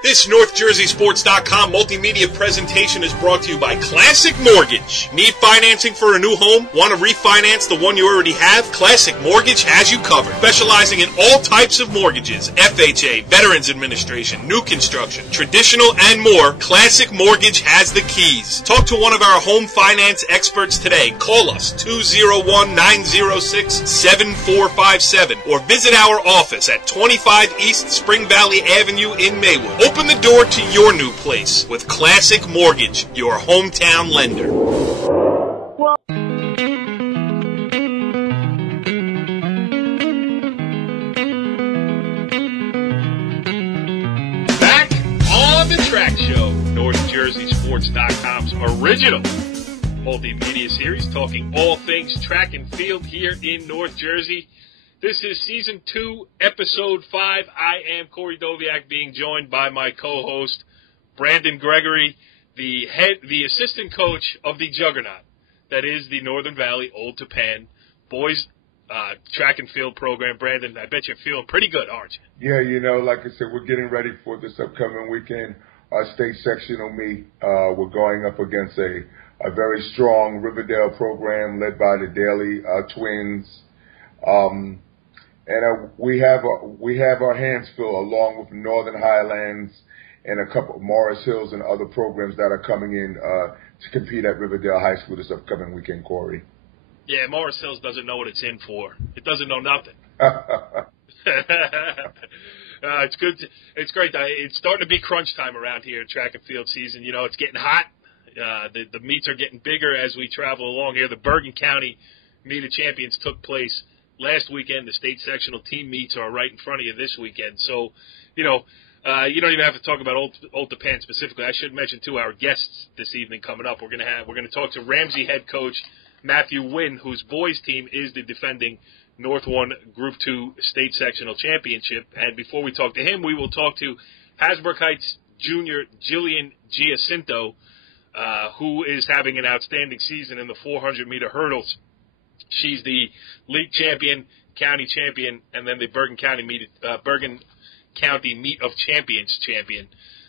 This NorthJerseySports.com multimedia presentation is brought to you by Classic Mortgage. Need financing for a new home? Want to refinance the one you already have? Classic Mortgage has you covered. Specializing in all types of mortgages, FHA, Veterans Administration, new construction, traditional, and more, Classic Mortgage has the keys. Talk to one of our home finance experts today. Call us 201-906-7457 or visit our office at 25 East Spring Valley Avenue in Maywood. Open the door to your new place with Classic Mortgage, your hometown lender. Back on the track show, NorthJerseySports.com's original multimedia series, talking all things track and field here in North Jersey. This is Season 2, Episode 5. I am Corey Doviak, being joined by my co-host, Brandon Gregory, the assistant coach of the juggernaut that is the Northern Valley Old Tappan boys track and field program. Brandon, I bet you're feeling pretty good, aren't you? Yeah, you know, like I said, we're getting ready for this upcoming weekend. Our state sectional meet, we're going up against a very strong Riverdale program led by the Daly twins. And we have our hands full, along with Northern Highlands and a couple of Morris Hills and other programs that are coming in to compete at Riverdale High School this upcoming weekend, Corey. Yeah, Morris Hills doesn't know what it's in for. It doesn't know nothing. It's good. It's great. It's starting to be crunch time around here, track and field season. You know, it's getting hot. The meets are getting bigger as we travel along here. The Bergen County Meet of Champions took place last weekend. The state sectional team meets are right in front of you this weekend. So, you know, you don't even have to talk about Old Tappan specifically. I should mention, too, our guests this evening coming up. We're going to talk to Ramsey head coach Matthew Wynne, whose boys team is the defending North 1 Group 2 state sectional championship. And before we talk to him, we will talk to Hasbrouck Heights junior Jillian DiGiacinto, who is having an outstanding season in the 400-meter hurdles. She's the league champion, county champion, and then the Bergen County Meet of Champions champion.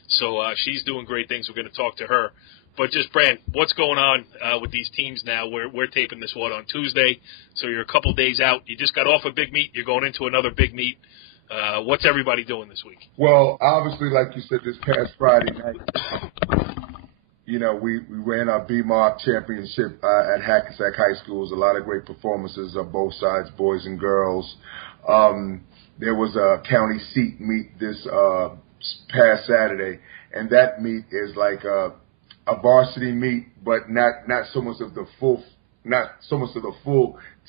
So she's doing great things. We're going to talk to her. But just, Brand, what's going on with these teams now? We're taping this, on Tuesday? So you're a couple days out. You just got off a big meet. You're going into another big meet. What's everybody doing this week? Well, obviously, like you said, this past Friday night, you know, we ran our BMOC championship at Hackensack High School. It was a lot of great performances on both sides, boys and girls. There was a county seat meet this past Saturday, and that meet is like a varsity meet, but not so much of the full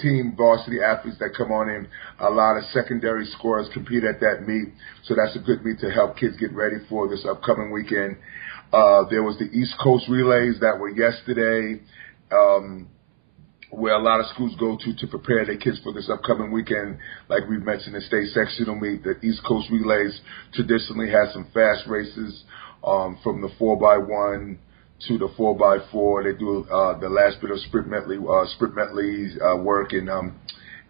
team varsity athletes that come on in. A lot of secondary scorers compete at that meet, so that's a good meet to help kids get ready for this upcoming weekend. There was the East Coast relays that were yesterday, where a lot of schools go to prepare their kids for this upcoming weekend. Like we've mentioned, the state sectional meet, the East Coast relays traditionally has some fast races from the 4x1 to the 4x4. They do the last bit of sprint medley work, and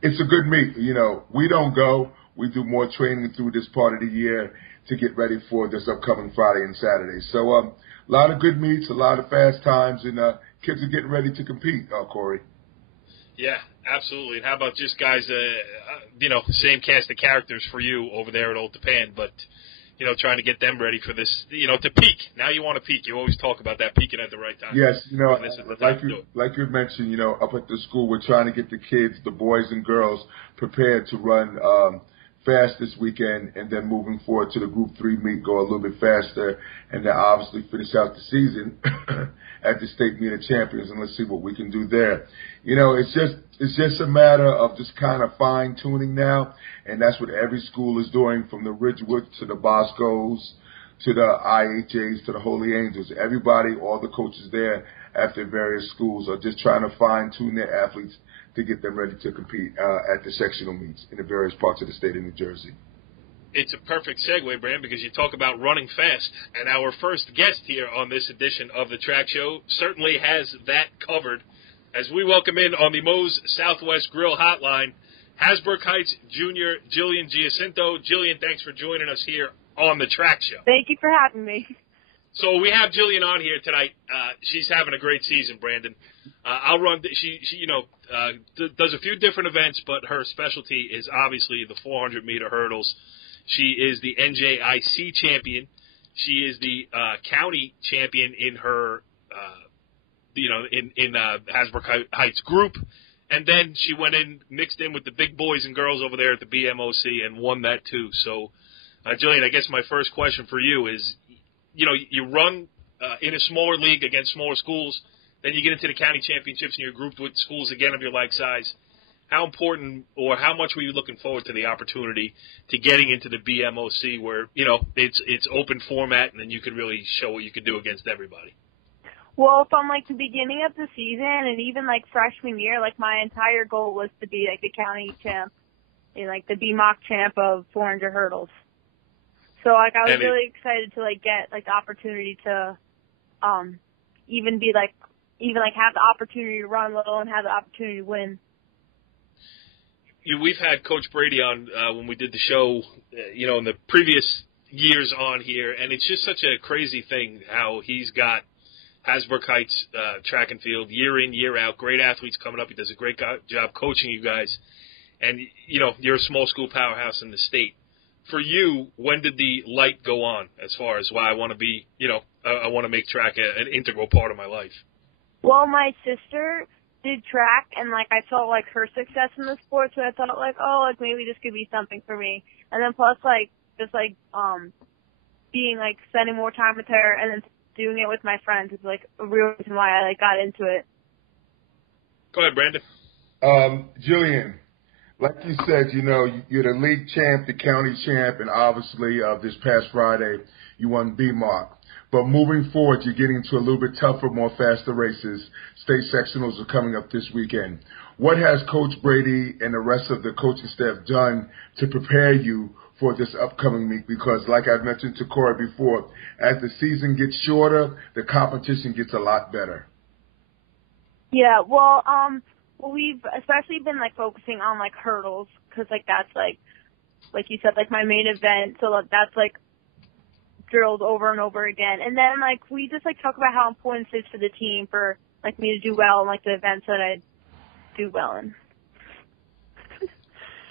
it's a good meet. You know, we don't go. We do more training through this part of the year to get ready for this upcoming Friday and Saturday. So a lot of good meets, a lot of fast times, and kids are getting ready to compete, Corey. Yeah, absolutely. And how about just guys, same cast of characters for you over there at Old Tappan, but, you know, trying to get them ready for this, you know, to peak. Now you want to peak. You always talk about that, peaking at the right time. Yes, you know, like you mentioned, you know, up at the school, we're trying to get the kids, the boys and girls, prepared to run fast this weekend, and then moving forward to the Group 3 meet, go a little bit faster, and then obviously finish out the season at the State Meet of Champions, and let's see what we can do there. You know, it's just a matter of just kind of fine-tuning now, and that's what every school is doing, from the Ridgewood to the Boscos to the IHAs to the Holy Angels. Everybody, all the coaches there at their various schools are just trying to fine-tune their athletes to get them ready to compete at the sectional meets in the various parts of the state of New Jersey. It's a perfect segue, Brand, because you talk about running fast, and our first guest here on this edition of the Track Show certainly has that covered, as we welcome in on the Moe's Southwest Grill Hotline, Hasbrouck Heights junior Jillian DiGiacinto. Jillian, thanks for joining us here on the Track Show. Thank you for having me. So we have Jillian on here tonight. She's having a great season, Brandon. I'll run. She does a few different events, but her specialty is obviously the 400-meter hurdles. She is the NJIC champion. She is the county champion in her, in Hasbrouck Heights group. And then she went in, mixed in with the big boys and girls over there at the BMOC and won that too. So, Jillian, I guess my first question for you is, you run in a smaller league against smaller schools, then you get into the county championships and you're grouped with schools again of your like size. How important or how much were you looking forward to the opportunity to getting into the BMOC where, it's open format and then you could really show what you could do against everybody? Well, from, the beginning of the season and even, freshman year, my entire goal was to be, the county champ and, the BMOC champ of 400 hurdles. So, I was really excited to, get, the opportunity to even be, have the opportunity to run little and have the opportunity to win. We've had Coach Brady on when we did the show, in the previous years on here, and it's just such a crazy thing how he's got Hasbrouck Heights track and field year in, year out, great athletes coming up. He does a great job coaching you guys. And, you're a small school powerhouse in the state. For you, when did the light go on as far as why I want to be, I want to make track an integral part of my life? Well, my sister did track, and, I saw, her success in the sport, so I thought, maybe this could be something for me. And then plus, being, spending more time with her and then doing it with my friends is, a real reason why I, got into it. Go ahead, Brandon. Jillian, like you said, you're the league champ, the county champ, and obviously this past Friday you won BMOC. But moving forward, you're getting into a little bit tougher, more faster races. State sectionals are coming up this weekend. What has Coach Brady and the rest of the coaching staff done to prepare you for this upcoming meet? Because like I mentioned to Corey before, as the season gets shorter, the competition gets a lot better. Yeah, well, we've especially been, focusing on, hurdles because, that's, like you said, my main event. So that's, drilled over and over again. And then, we just, talk about how important it is for the team for, me to do well in, the events that I do well in.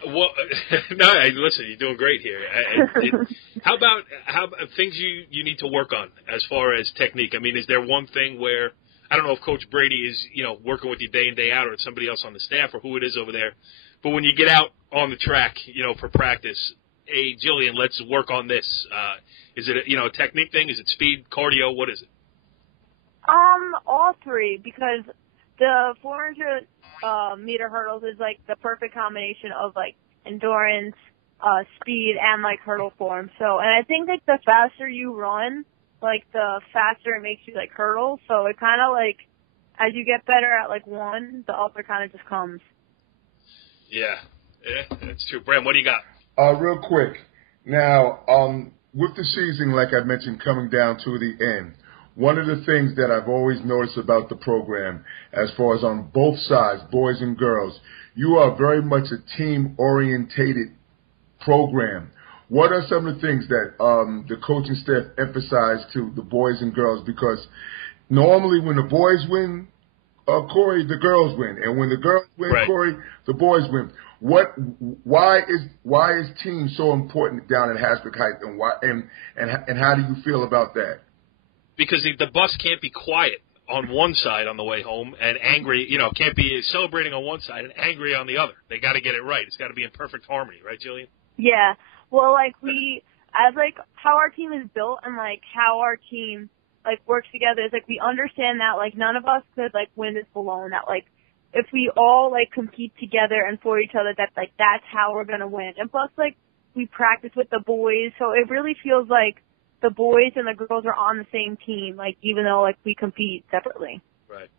Well, no, listen, you're doing great here. How about things you need to work on as far as technique? I mean, is there one thing where, I don't know if Coach Brady is, working with you day in, day out, or it's somebody else on the staff or who it is over there, but when you get out on the track, for practice, hey, Jillian, let's work on this. Is it a technique thing? Is it speed, cardio? What is it? All three, because the 400 meter hurdles is the perfect combination of endurance, speed, and hurdle form. So, and I think the faster you run, the faster it makes you hurdle. So it kind of as you get better at one, the other kind of just comes. Yeah, that's true. Bram, what do you got? Real quick. Now, with the season, like I mentioned, coming down to the end, one of the things that I've always noticed about the program, as far as on both sides, boys and girls, you are very much a team-orientated program. What are some of the things that the coaching staff emphasize to the boys and girls? Because normally when the boys win, Corey, the girls win, and when the girls win, right, Corey, the boys win. Why is team so important down at Hasbrouck Heights, and how do you feel about that? Because the bus can't be quiet on one side on the way home and angry, can't be celebrating on one side and angry on the other. They got to get it right. It's got to be in perfect harmony, right, Jillian? Yeah. Well, we, as how our team is built and how our team works together is we understand that none of us could win this alone. That if we all compete together and for each other, that that's how we're gonna win. And plus we practice with the boys, so it really feels the boys and the girls are on the same team, even though we compete separately. Right.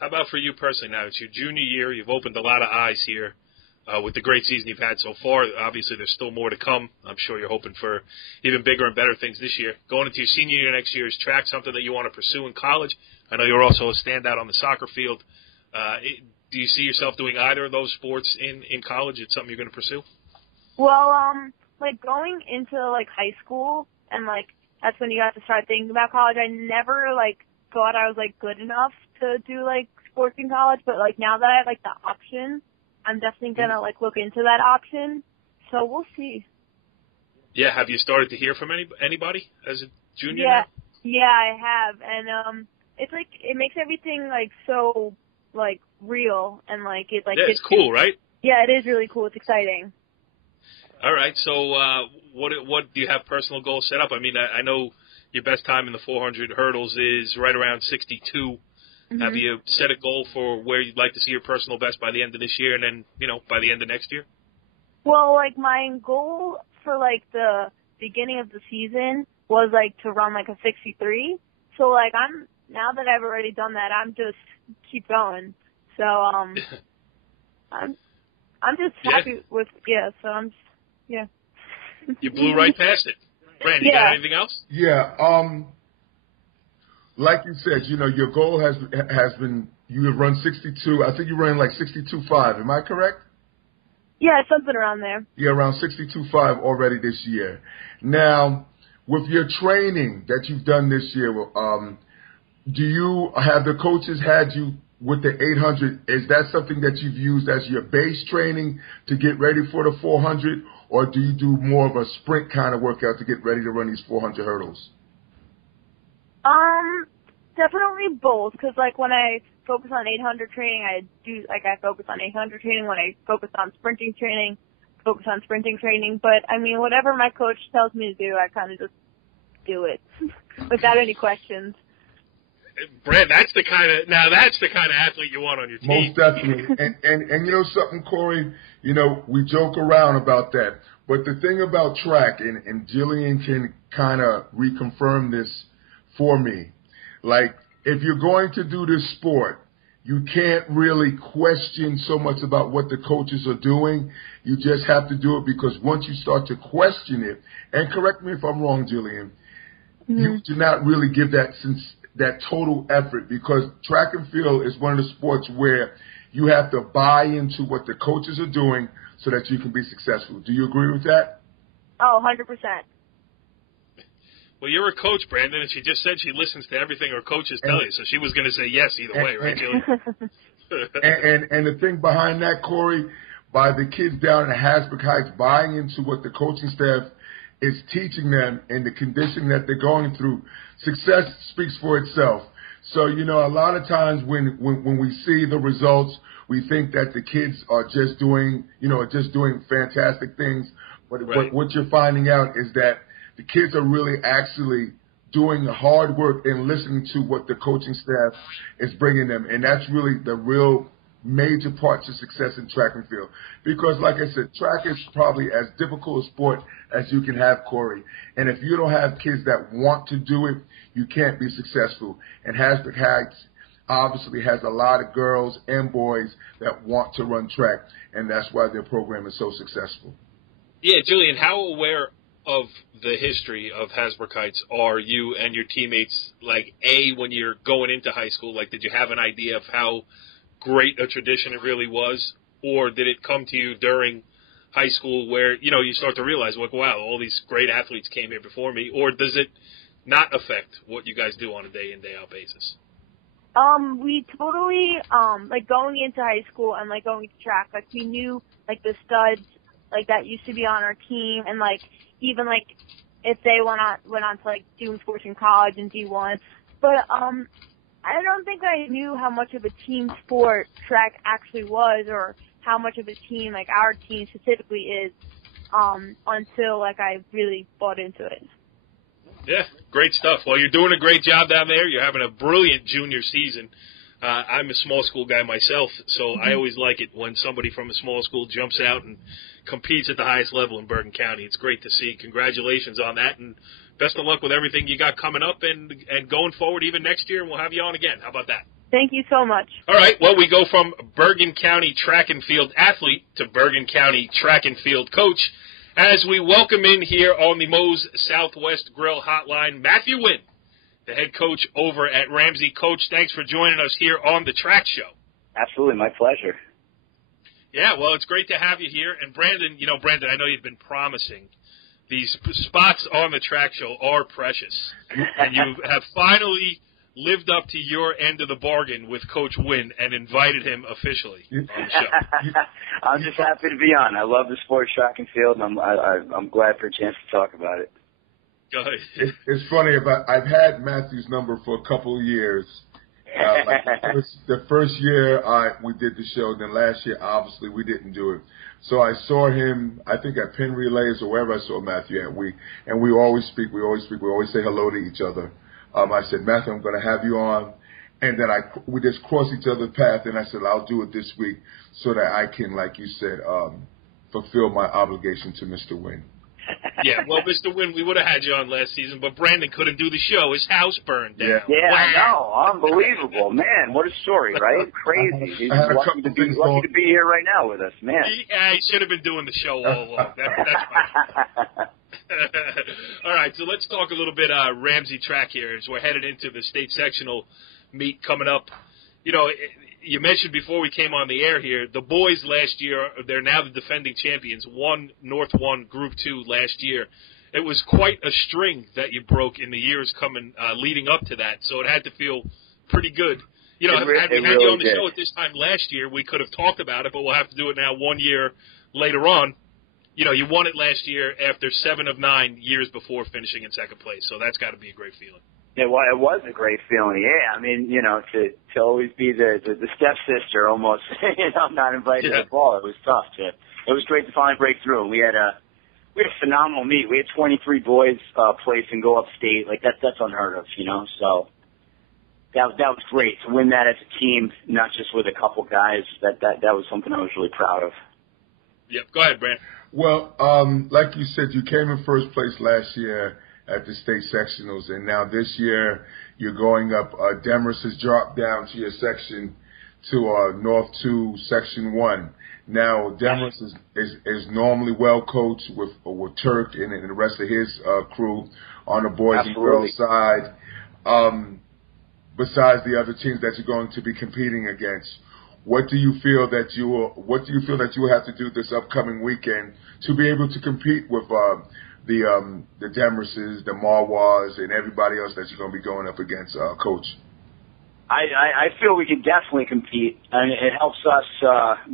How about for you personally? Now it's your junior year. You've opened a lot of eyes here with the great season you've had so far. Obviously, there's still more to come. I'm sure you're hoping for even bigger and better things this year. Going into your senior year next year, is track something that you want to pursue in college? I know you're also a standout on the soccer field. do you see yourself doing either of those sports in college? It's something you're going to pursue? Well, like going into like high school and like that's when you have to start thinking about college. I never like thought I was like good enough to do like sports in college, but like now that I have like the option, I'm definitely gonna like look into that option. So we'll see. Yeah, have you started to hear from anybody as a junior? Yeah, now? yeah, I have, and it's like it makes everything like so like real and like it like. Yeah, it's cool, right? Yeah, it is really cool. It's exciting. All right, so what do you have personal goals set up? I mean, I know your best time in the 400 hurdles is right around 62. Mm-hmm. Have you set a goal for where you'd like to see your personal best by the end of this year and then, by the end of next year? Well, like my goal for like the beginning of the season was like to run like a 63. So like now that I've already done that, I'm just keep going. So I'm just happy with so I'm just, yeah. You blew right past it. Brandon, you got anything else? Yeah. Like you said, your goal has been you have run 62. I think you ran like 62.5. Am I correct? Yeah, something around there. Yeah, around 62.5 already this year. Now, with your training that you've done this year, do you have the coaches had you with the 800? Is that something that you've used as your base training to get ready for the 400, or do you do more of a sprint kind of workout to get ready to run these 400 hurdles? Definitely both, because like when I focus on 800 training, I focus on 800 training. When I focus on sprinting training, focus on sprinting training. But I mean, whatever my coach tells me to do, I kind of just do it without any questions. Brad, that's the kind of athlete you want on your team. Most definitely. and you know something, Corey, we joke around about that. But the thing about track, and Jillian can kind of reconfirm this for me, like if you're going to do this sport, you can't really question so much about what the coaches are doing. You just have to do it because once you start to question it, and correct me if I'm wrong, Jillian, you do not really give that total effort, because track and field is one of the sports where you have to buy into what the coaches are doing so that you can be successful. Do you agree with that? Oh, 100%. Well, you're a coach, Brandon, and she just said she listens to everything her coaches tell you, so she was going to say yes either way, right, Jillian? and the thing behind that, Corey, by the kids down in Hasbrouck Heights buying into what the coaching staff is teaching them and the conditioning that they're going through, success speaks for itself. So, a lot of times when we see the results, we think that the kids are just doing fantastic things. But right. what you're finding out is that the kids are really actually doing the hard work and listening to what the coaching staff is bringing them. And that's really the real major part to success in track and field. Because, like I said, track is probably as difficult a sport as you can have, Corey. And if you don't have kids that want to do it, you can't be successful. And Hasbrouck Heights obviously has a lot of girls and boys that want to run track, and that's why their program is so successful. Yeah, Jillian, how aware of the history of Hasbrouck Heights are you and your teammates, like, when you're going into high school? Like, did you have an idea of how great a tradition it really was, or did it come to you during high school where, you start to realize, like, wow, all these great athletes came here before me, or does it not affect what you guys do on a day-in, day-out basis? We totally, like, going into high school and, like, going to track, like, we knew, like, the studs, like, that used to be on our team, and, like, even, like, if they went on to, like, doing sports in college and D1. But, I don't think I knew how much of a team sport track actually was, or how much of a team, like, our team specifically is, until, like, I really bought into it. Yeah, great stuff. Well, you're doing a great job down there. You're having a brilliant junior season. I'm a small school guy myself, so I always like it when somebody from a small school jumps out and competes at the highest level in Bergen County. It's great to see. Congratulations on that, and best of luck with everything you got coming up and going forward even next year, and we'll have you on again. How about that? Thank you so much. All right, well, we go from Bergen County track and field athlete to Bergen County track and field coach as we welcome in here on the Moe's Southwest Grill Hotline, Matthew Wynne, the head coach over at Ramsey. Coach, thanks for joining us here on the Track Show. Absolutely, my pleasure. Yeah, well, it's great to have you here. And Brandon, Brandon, I know you've been promising. These spots on the track show are precious. And you have finally lived up to your end of the bargain with Coach Wynne and invited him officially on the show. I'm just happy to be on. I love the sport, track and field, and I'm glad for a chance to talk about it. Go ahead. It's funny, I've had Matthew's number for a couple of years. The first year we did the show, then last year, obviously, we didn't do it. So I saw him, I think at Penn Relays or wherever I saw Matthew, and we always speak, we always say hello to each other. I said, Matthew, I'm going to have you on. And then we just crossed each other's path, and I said, I'll do it this week so that I can, like you said, fulfill my obligation to Mr. Wynne. Yeah, well, Mr. Wynne, we would have had you on last season, but Brandon couldn't do the show. His house burned down. Yeah, wow. I know. Unbelievable. Man, what a story, right? Crazy. He's lucky to be here right now with us, man. He should have been doing the show all along. That's fine. All right, so let's talk a little bit Ramsey track here as we're headed into the state sectional meet coming up. You mentioned before we came on the air here, the boys last year, they're now the defending champions, won North 1 Group 2 last year. It was quite a string that you broke in the years coming leading up to that, so it had to feel pretty good. Had we had you on the show at this time last year, we could have talked about it, but we'll have to do it now 1 year later on. You won it last year after 7 of 9 years before finishing in second place, so that's got to be a great feeling. Yeah, well, it was a great feeling. Yeah, I mean, to always be the stepsister almost, not invited to the ball. It was tough. It was great to finally break through. We had a phenomenal meet. We had 23 boys place and go upstate. Like that's unheard of, So that was great to win that as a team, not just with a couple guys. That was something I was really proud of. Yep. Go ahead, Brand. Well, like you said, you came in first place last year at the state sectionals, and now this year you're going up. Demers has dropped down to your section to North 2, Section 1. Now, Demers is normally well coached with Turk and the rest of his crew on the boys and girls side. Besides the other teams that you're going to be competing against, what do you feel that you will have to do this upcoming weekend to be able to compete with the Demerses, the Marwas, and everybody else that you're going to be going up against, Coach? I feel we can definitely compete. I mean, it helps us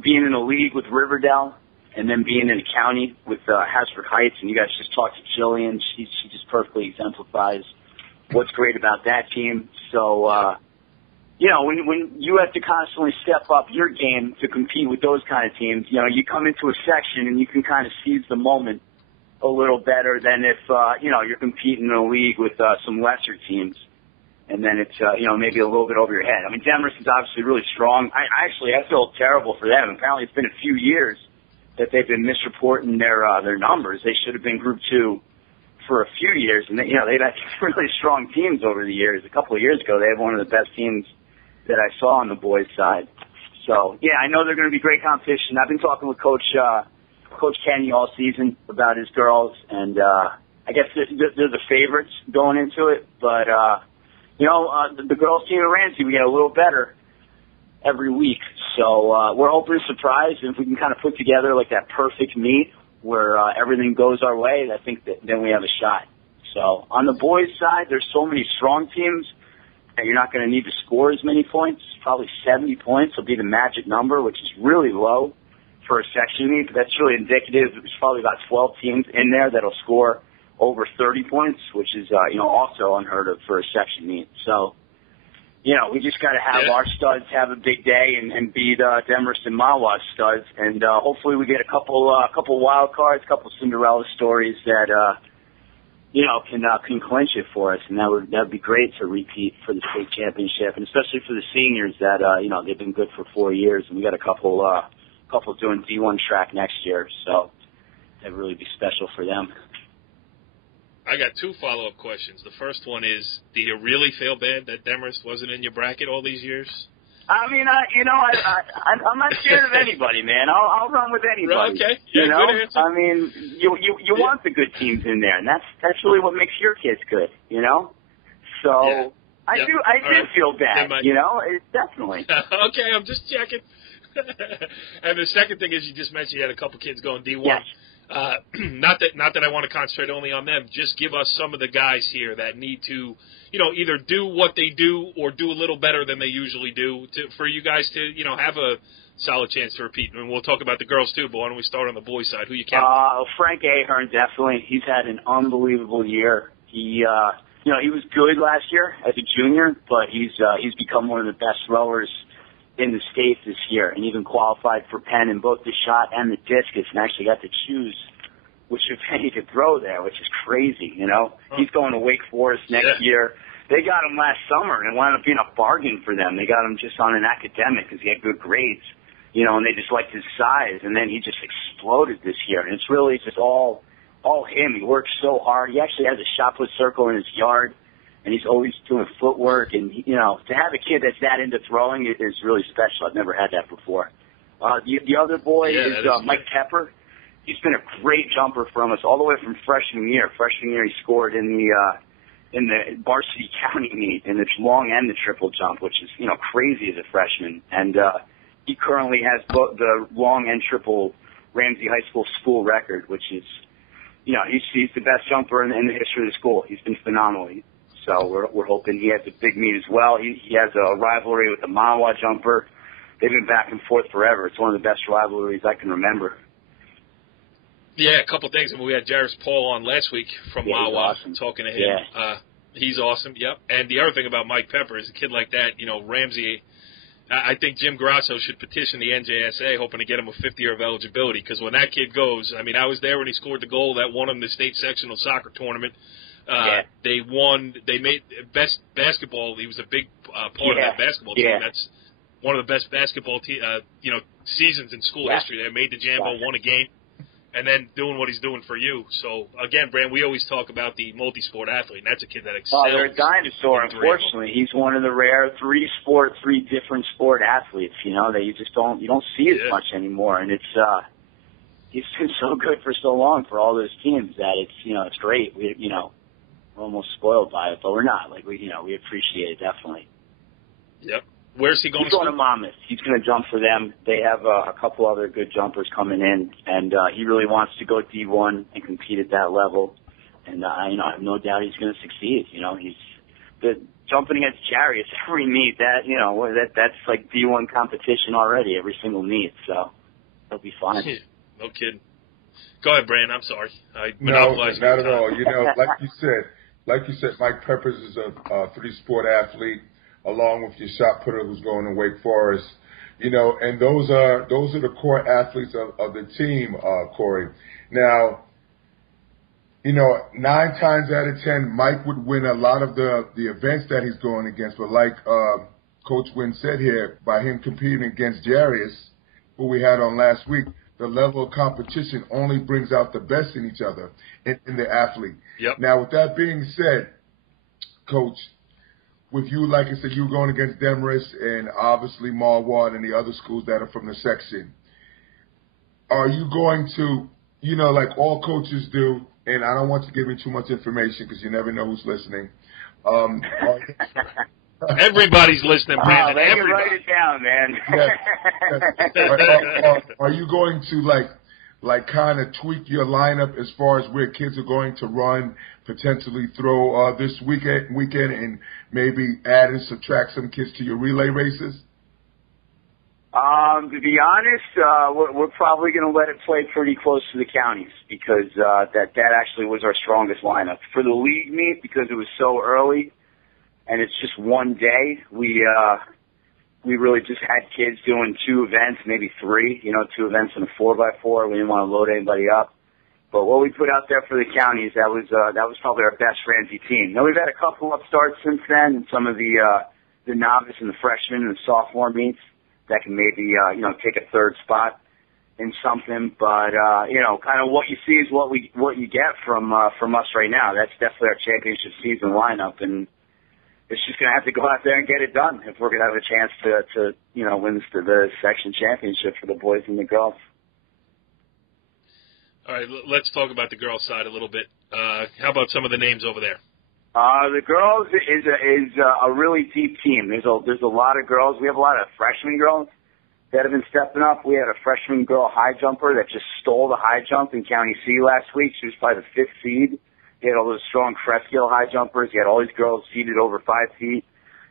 being in a league with Riverdale and then being in a county with Hasbrouck Heights. And you guys just talked to Jillian. She just perfectly exemplifies what's great about that team. So, when you have to constantly step up your game to compete with those kind of teams, you come into a section and you can kind of seize the moment a little better than if, you're competing in a league with some lesser teams. And then it's, maybe a little bit over your head. I mean, Demers is obviously really strong. I feel terrible for them. Apparently it's been a few years that they've been misreporting their numbers. They should have been Group 2 for a few years. And, they've had really strong teams over the years. A couple of years ago, they had one of the best teams that I saw on the boys' side. So, yeah, I know they're going to be great competition. I've been talking with Coach Kenny all season about his girls, and I guess they're the favorites going into it. But, the girls' team at Ramsey, we get a little better every week. So we're hoping to surprise, and if we can kind of put together like that perfect meet where everything goes our way, I think that then we have a shot. So on the boys' side, there's so many strong teams that you're not going to need to score as many points. Probably 70 points will be the magic number, which is really low for a section meet, but that's really indicative. There's probably about 12 teams in there that'll score over 30 points, which is, also unheard of for a section meet. So, we just got to have our studs have a big day and beat Demers and Mawa's studs, and hopefully we get a couple wild cards, a couple Cinderella stories that, can clinch it for us, and that'd be great to repeat for the state championship, and especially for the seniors that, they've been good for 4 years, and we got a couple doing D1 track next year, so that'd really be special for them. I got 2 follow-up questions. The first one is, do you really feel bad that Demers wasn't in your bracket all these years? I mean, I'm not scared of anybody, man. I'll run with anybody. Okay. Yeah, good answer. I mean, you want the good teams in there, and that's really what makes your kids good, So, I do feel bad, it's definitely. Okay, I'm just checking. And the second thing is you just mentioned you had a couple kids going D1. Yes. Not that I want to concentrate only on them. Just give us some of the guys here that need to, either do what they do or do a little better than they usually do for you guys to, have a solid chance to repeat. And we'll talk about the girls too, but why don't we start on the boys' side? Who you count? Frank Ahern, definitely. He's had an unbelievable year. He was good last year as a junior, but he's become one of the best throwers in the state this year, and even qualified for Penn in both the shot and the discus, and actually got to choose which event he could throw there, which is crazy, He's going to Wake Forest next year. They got him last summer, and it wound up being a bargain for them. They got him just on an academic because he had good grades, and they just liked his size, and then he just exploded this year, and it's really just all him. He works so hard. He actually has a shot put circle in his yard, and he's always doing footwork. And, to have a kid that's that into throwing is really special. I've never had that before. The other boy is Mike Pepper. He's been a great jumper from us all the way from freshman year. Freshman year he scored in the varsity county meet in the long and the triple jump, which is, crazy as a freshman. And he currently has both the long and triple Ramsey High School record, which is, he's the best jumper in the history of the school. He's been phenomenal. So we're hoping he has a big meet as well. He has a rivalry with the Mawa jumper. They've been back and forth forever. It's one of the best rivalries I can remember. Yeah, a couple things. We had Jairus Paul on last week from Mawa, awesome. Talking to him. Yeah. He's awesome, yep. And the other thing about Mike Pepper is a kid like that, Ramsey, I think Jim Grasso should petition the NJSA hoping to get him a fifth year of eligibility, because when that kid goes, I was there when he scored the goal that won him the state sectional soccer tournament. They made best basketball. He was a big part of that basketball team. That's one of the best basketball seasons in school history. They made the Jambo, won a game, and then doing what he's doing for you. So again, Brand, we always talk about the multi-sport athlete, and that's a kid that excels. Oh, they're a dinosaur. Unfortunately, he's one of the rare three different sport athletes. That you just don't see as much anymore, and it's he's been so good for so long for all those teams that it's great. We're almost spoiled by it, but we're not. We appreciate it definitely. Yep. Where's he going? He's going to Monmouth. He's going to jump for them. They have a couple other good jumpers coming in, and he really wants to go D1 and compete at that level. And I have no doubt he's going to succeed. He's jumping against Jairus every meet. That's like D1 competition already. Every single meet, so he'll be fine. No kidding. Go ahead, Brand. I'm sorry. I monopolized. No, not at all. Like you said, Mike Peppers is a three-sport athlete, along with your shot putter who's going to Wake Forest. And those are the core athletes of the team, Corey. Now, 9 times out of 10, Mike would win a lot of the events that he's going against. But like Coach Wynne said here, by him competing against Jairus, who we had on last week, the level of competition only brings out the best in each other, in the athlete. Yep. Now, with that being said, Coach, with you, like I said, you're going against Demarest and obviously Marward and the other schools that are from the section. Are you going to, like all coaches do, and I don't want to give you too much information because you never know who's listening. Everybody's listening, Brandon. They can write it down, man. Yes. Are you going to kind of tweak your lineup as far as where kids are going to run, potentially throw this weekend, and maybe add and subtract some kids to your relay races? To be honest, we're probably going to let it play pretty close to the counties because that actually was our strongest lineup for the league meet because it was so early. And it's just one day. We really just had kids doing 2 events, maybe 3, 2 events in a 4x4. We didn't want to load anybody up. But what we put out there for the counties, that was probably our best Ramsey team. Now we've had a couple upstarts since then, and some of the novice and the freshman and the sophomore meets that can maybe take a third spot in something. But kind of what you see is what you get from us right now. That's definitely our championship season lineup, and it's just going to have to go out there and get it done if we're going to have a chance to win the section championship for the boys and the girls. All right, let's talk about the girls' side a little bit. How about some of the names over there? The girls is a really deep team. There's a lot of girls. We have a lot of freshman girls that have been stepping up. We had a freshman girl high jumper that just stole the high jump in County C last week. She was probably the 5th seed. You had all those strong Fresco high jumpers. You had all these girls seeded over 5 feet.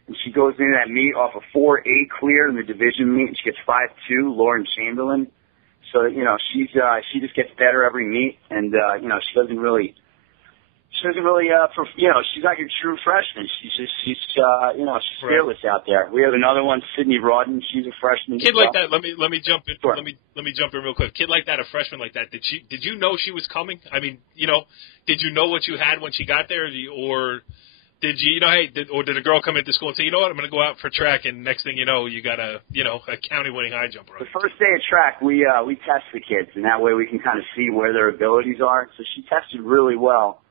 And she goes into that meet off a 4.8 clear in the division meet, and she gets 5.2, Lauren Chamberlain. So, you know, she just gets better every meet, and, you know, she doesn't really, you know, she's like a true freshman. She's fearless out there. We have another one, Sydney Rodden. She's a freshman. Kid like that. Let me jump in. Sure. Let me jump in real quick. Kid like that, a freshman like that. Did you know she was coming? I mean, you know, did you know what you had when she got there, or did you know, hey, did a girl come into school and say, you know what, I'm going to go out for track, and next thing you know, you got a county-winning high jumper. The first day of track, we test the kids, and that way we can kind of see where their abilities are. So she tested really well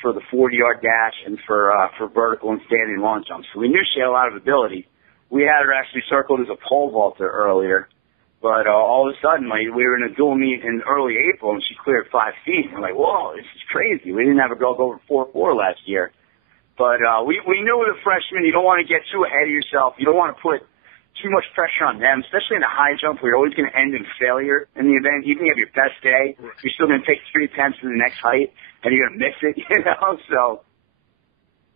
for the 40-yard dash and for vertical and standing long jumps. So we knew she had a lot of ability. We had her actually circled as a pole vaulter earlier, but all of a sudden, we were in a dual meet in early April, and she cleared 5 feet. We're like, whoa, this is crazy. We didn't have a girl go over 4.4 last year. But we knew with a freshman, you don't want to get too ahead of yourself. You don't want to put too much pressure on them, especially in a high jump where you're always going to end in failure in the event. Even if you have your best day, you're still going to take 3 attempts to the next height, and you're going to miss it, you know? So,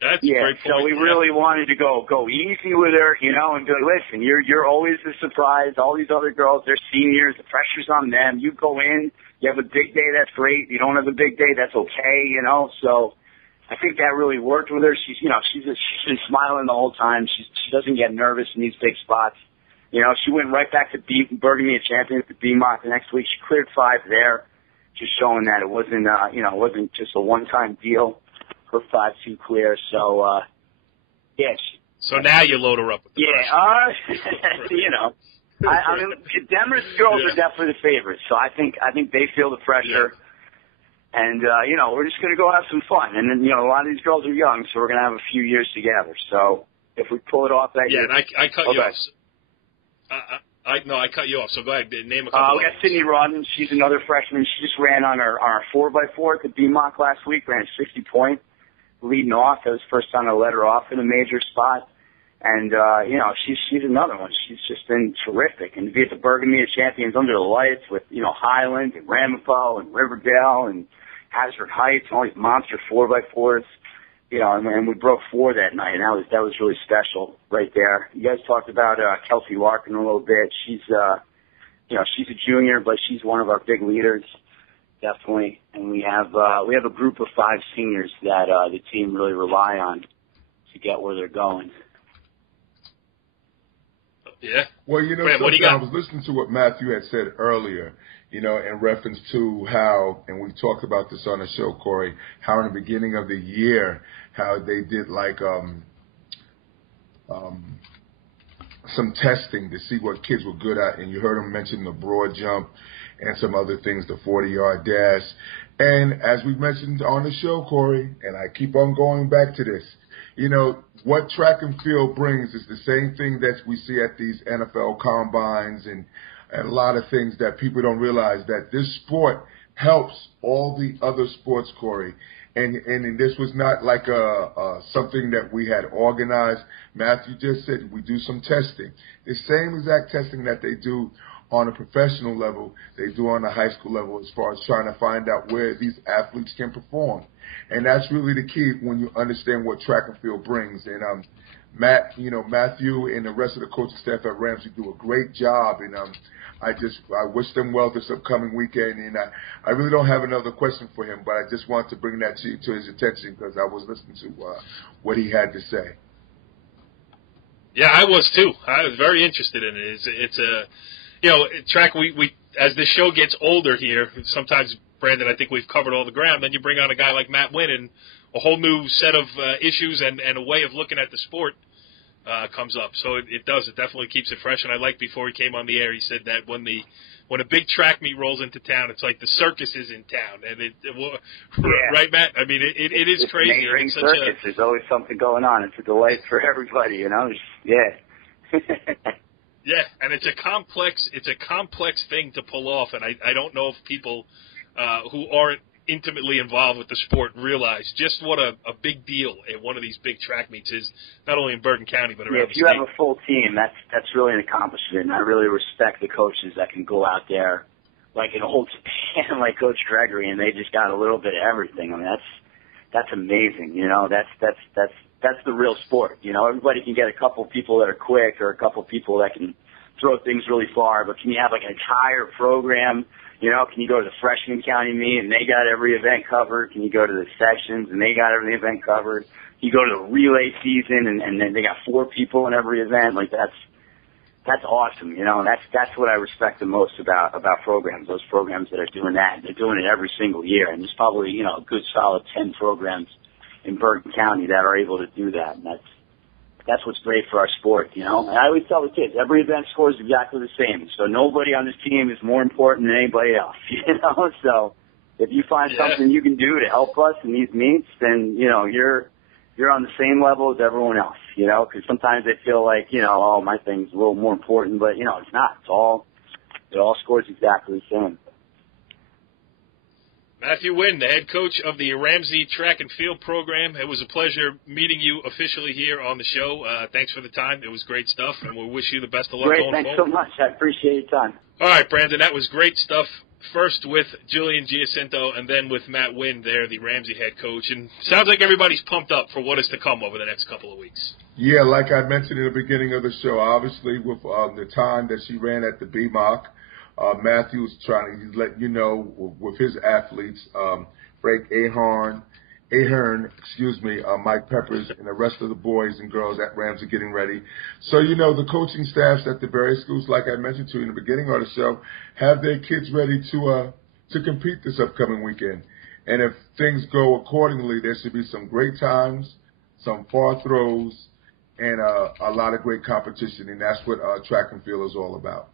that's a great point. So we really wanted to go easy with her, you know, and be like, listen, you're always a surprise. All these other girls, they're seniors. The pressure's on them. You go in, you have a big day, that's great. You don't have a big day, that's okay, you know? So I think that really worked with her. She's been smiling the whole time. She doesn't get nervous in these big spots. You know, she went right back to Bergen meet champion at the BMOC the next week. She cleared 5 there, just showing that it wasn't, it wasn't just a one-time deal. Her 5.2 clear. So, yeah. So now you load her up with the pressure. You know, I mean, Denver's girls are definitely the favorites. So I think they feel the pressure. Yeah. And, you know, we're just going to go have some fun. And then, you know, a lot of these girls are young, so we're going to have a few years together. So if we pull it off that year. Yeah, and I cut you off. I cut you off. So go ahead. Name a couple. We got Sydney Rodden. She's another freshman. She just ran on our 4x4 at the BMOC last week, ran 60 point leading off. That was the first time I let her off in a major spot. And, you know, she's another one. She's just been terrific. And to be at the Bergen meet champions under the lights with, you know, Highland and Ramapo and Riverdale and Hasbrouck Heights and all these monster 4x4s, you know, and we broke 4 that night, and that was really special right there. You guys talked about Kelsey Larkin a little bit. She's, you know, she's a junior, but she's one of our big leaders, definitely. And we have a group of 5 seniors that the team really rely on to get where they're going. Yeah. Well, you know, I was listening to what Matthew had said earlier, you know, in reference to how, and we talked about this on the show, Corey, how in the beginning of the year, how they did like some testing to see what kids were good at, and you heard him mention the broad jump and some other things, the 40-yard dash. And as we mentioned on the show, Corey, and I keep on going back to this, you know, what track and field brings is the same thing that we see at these NFL combines and a lot of things that people don't realize, that this sport helps all the other sports, Corey. And this was not like something that we had organized. Matthew just said we do some testing. The same exact testing that they do on a professional level, they do on a high school level, as far as trying to find out where these athletes can perform. And that's really the key when you understand what track and field brings. And Matthew and the rest of the coaching staff at Ramsey do a great job. And I wish them well this upcoming weekend. And I really don't have another question for him, but I just want to bring that to his attention because I was listening to what he had to say. Yeah, I was too. I was very interested in it. It's a, you know, track. We as the show gets older here, sometimes, Brandon, I think we've covered all the ground. Then you bring on a guy like Matt Wynne, and a whole new set of issues and a way of looking at the sport comes up. So it does. It definitely keeps it fresh. And I like before he came on the air, he said that when a big track meet rolls into town, it's like the circus is in town. And right, Matt? I mean, it is crazy. Neighboring circus. There's always something going on. It's a delight for everybody, you know. Yeah. Yeah, and it's a complex thing to pull off, and I don't know if people who aren't intimately involved with the sport realize just what a big deal one of these big track meets is, not only in Bergen County but around the state. If you have a full team, that's really an accomplishment. And I really respect the coaches that can go out there, like in old Japan, like Coach Gregory, and they just got a little bit of everything. I mean, that's amazing. You know, that's the real sport. You know, everybody can get a couple people that are quick or a couple people that can throw things really far, but can you have like an entire program? You know, can you go to the freshman county meet and they got every event covered? Can you go to the sections and they got every event covered? You go to the relay season and then they got 4 people in every event. Like that's awesome. You know, and that's what I respect the most about programs. Those programs that are doing that, they're doing it every single year. And there's probably, you know, a good solid 10 programs in Bergen County that are able to do that. And that's what's great for our sport, you know. And I always tell the kids, every event score is exactly the same. So nobody on this team is more important than anybody else, you know. So if you find something you can do to help us in these meets, then, you know, you're on the same level as everyone else, you know, because sometimes they feel like, you know, oh, my thing's a little more important, but, you know, it's not. It all scores exactly the same. Matthew Wynne, the head coach of the Ramsey Track and Field program. It was a pleasure meeting you officially here on the show. Thanks for the time. It was great stuff, and we wish you the best of luck going forward. Great, thanks so much. I appreciate your time. All right, Brandon, that was great stuff. First with Jillian DiGiacinto and then with Matt Wynne there, the Ramsey head coach. And sounds like everybody's pumped up for what is to come over the next couple of weeks. Yeah, like I mentioned in the beginning of the show, obviously with the time that she ran at the BMOC, Matthew was he's letting you know with his athletes, Frank Ahern, Mike Peppers, and the rest of the boys and girls at Ramsey getting ready. So, you know, the coaching staffs at the various schools, like I mentioned to you in the beginning of the show, have their kids ready to compete this upcoming weekend. And if things go accordingly, there should be some great times, some far throws, and a lot of great competition. And that's what track and field is all about.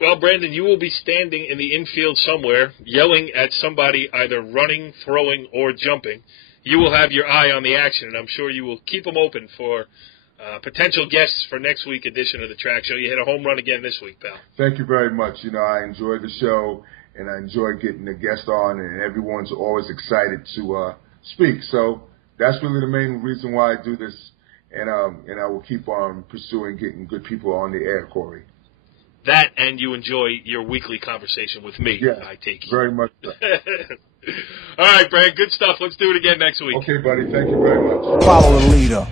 Well, Brandon, you will be standing in the infield somewhere, yelling at somebody either running, throwing, or jumping. You will have your eye on the action, and I'm sure you will keep them open for potential guests for next week's edition of the Track Show. You hit a home run again this week, pal. Thank you very much. You know, I enjoyed the show, and I enjoy getting the guest on, and everyone's always excited to speak. So that's really the main reason why I do this, and I will keep on pursuing getting good people on the air, Corey. That and you enjoy your weekly conversation with me, yes, I take it. Very much so. All right, Brad, good stuff. Let's do it again next week. Okay, buddy. Thank you very much. Follow the leader.